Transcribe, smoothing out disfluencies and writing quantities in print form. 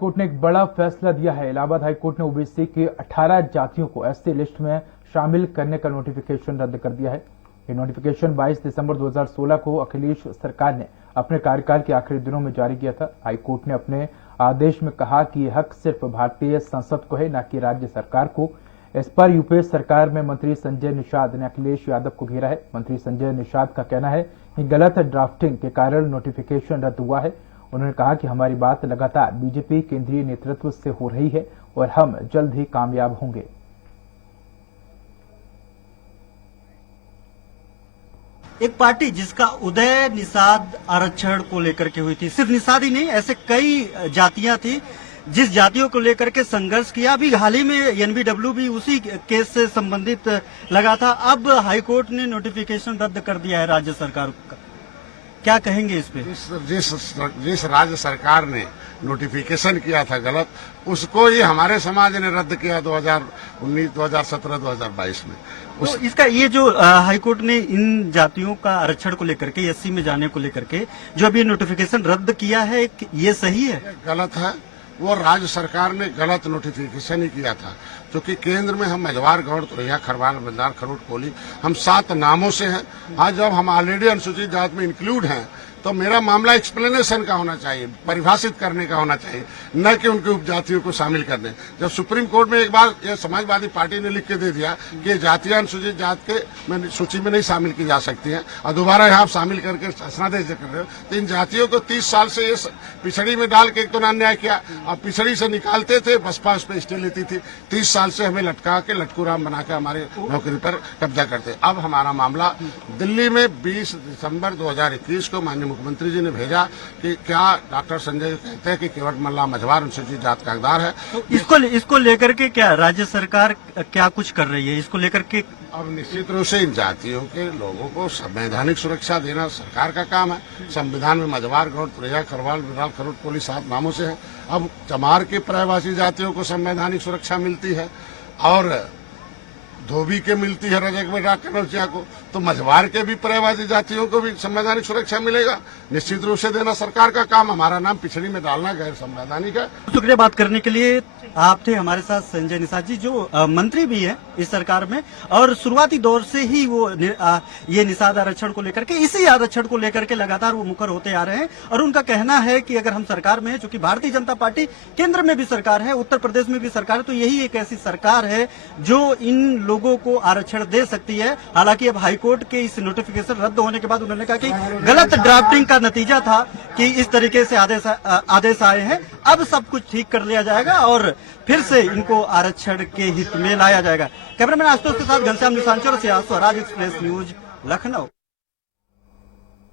Court ने एक बड़ा फैसला दिया है। इलाहाबाद हाई कोर्ट ने ओबीसी की 18 जातियों को एससी लिस्ट में शामिल करने का नोटिफिकेशन रद्द कर दिया है। ये नोटिफिकेशन 22 दिसंबर 2016 को अखिलेश सरकार ने अपने कार्यकाल के आखिरी दिनों में जारी किया था। हाई कोर्ट ने अपने आदेश में कहा कि यह हक सिर्फ भारतीय संसद को है, न कि राज्य सरकार को। इस पर यूपीए सरकार में मंत्री संजय निषाद ने अखिलेश यादव को घेरा है। मंत्री संजय निषाद का कहना है कि गलत ड्राफ्टिंग के कारण नोटिफिकेशन रद्द हुआ है। उन्होंने कहा कि हमारी बात लगातार बीजेपी केंद्रीय नेतृत्व से हो रही है और हम जल्द ही कामयाब होंगे। एक पार्टी जिसका उदय निषाद आरक्षण को लेकर के हुई थी, सिर्फ निषाद ही नहीं, ऐसे कई जातियां थी जिस जातियों को लेकर के संघर्ष किया। अभी हाल ही में एनबीडब्ल्यू भी उसी केस से संबंधित लगा था। अब हाईकोर्ट ने नोटिफिकेशन रद्द कर दिया है राज्य सरकार का, क्या कहेंगे इस पे? जिस राज्य सरकार ने नोटिफिकेशन किया था गलत, उसको ही हमारे समाज ने रद्द किया 2019, 2017, 2022 में। तो इसका ये जो हाईकोर्ट ने इन जातियों का आरक्षण को लेकर के, एससी में जाने को लेकर के जो अभी नोटिफिकेशन रद्द किया है, ये सही है? गलत है। वो राज्य सरकार ने गलत नोटिफिकेशन ही किया था, क्योंकि केंद्र में हम मझवार, गौड़, तुरैया, खरवाल, बंदार, खरोट, कोली, हम 7 नामों से हैं। आज जब हम ऑलरेडी अनुसूचित जाति में इंक्लूड हैं, तो मेरा मामला एक्सप्लेनेशन का होना चाहिए, परिभाषित करने का होना चाहिए, न कि उनके उपजातियों को शामिल करने। जब सुप्रीम कोर्ट में एक बार यह समाजवादी पार्टी ने लिख के दे दिया कि जातियां अनुसूचित जाति के सूची में नहीं शामिल की जा सकती हैं, और दोबारा यहाँ शामिल करके शासनादेश कर रहे हो, तो इन जातियों को 30 साल से ये पिछड़ी में डाल के एक तो अन्याय किया। अब पिछड़ी से निकालते थे, बसपा उस पर स्टे लेती थी। 30 साल से हमें लटका के लटकूराम बना के हमारे नौकरी पर कब्जा करते। अब हमारा मामला दिल्ली में 20 दिसंबर 2021 को माननीय मुख्यमंत्री जी ने भेजा कि क्या डॉक्टर संजय कहते हैं कि केवट मल्ला मझवार अनुसूचित जाति का हकदार है। तो इसको लेकर के क्या राज्य सरकार क्या कुछ कर रही है इसको लेकर के? अब निश्चित रूप से इन जातियों के लोगों को संवैधानिक सुरक्षा देना सरकार का काम है। संविधान में मझवार, गौड़, तुरैया, खरवाल, बिराल, खरोट, कोली 7 नामों से है। अब चमार की पर्यायवासी जातियों को संवैधानिक सुरक्षा मिलती है और धोबी के मिलती है, रजक बेटा कनौजिया को, तो मझवार के भी पर्यायवासी जातियों को भी संवैधानिक सुरक्षा मिलेगा। निश्चित रूप से देना सरकार का काम। हमारा नाम पिछड़ी में डालना गैर संवैधानिक है। शुक्रिया बात करने के लिए। आप थे हमारे साथ संजय निषाद जी, जो मंत्री भी है इस सरकार में, और शुरुआती दौर से ही वो ये निषाद आरक्षण को लेकर के, इसी आरक्षण को लेकर के लगातार वो मुखर होते आ रहे हैं। और उनका कहना है कि अगर हम सरकार में है, चूंकि भारतीय जनता पार्टी केंद्र में भी सरकार है, उत्तर प्रदेश में भी सरकार है, तो यही एक ऐसी सरकार है जो इन लोगों को आरक्षण दे सकती है। हालांकि अब हाईकोर्ट के इस नोटिफिकेशन रद्द होने के बाद उन्होंने कहा कि गलत ड्राफ्टिंग का नतीजा था कि इस तरीके से आदेश आए हैं। अब सब कुछ ठीक कर लिया जाएगा और फिर से इनको आरक्षण के हित में लाया जाएगा। कैमरामैन आशुतोष के साथ घनश्याम निशांचल, स्वराज एक्सप्रेस न्यूज, लखनऊ।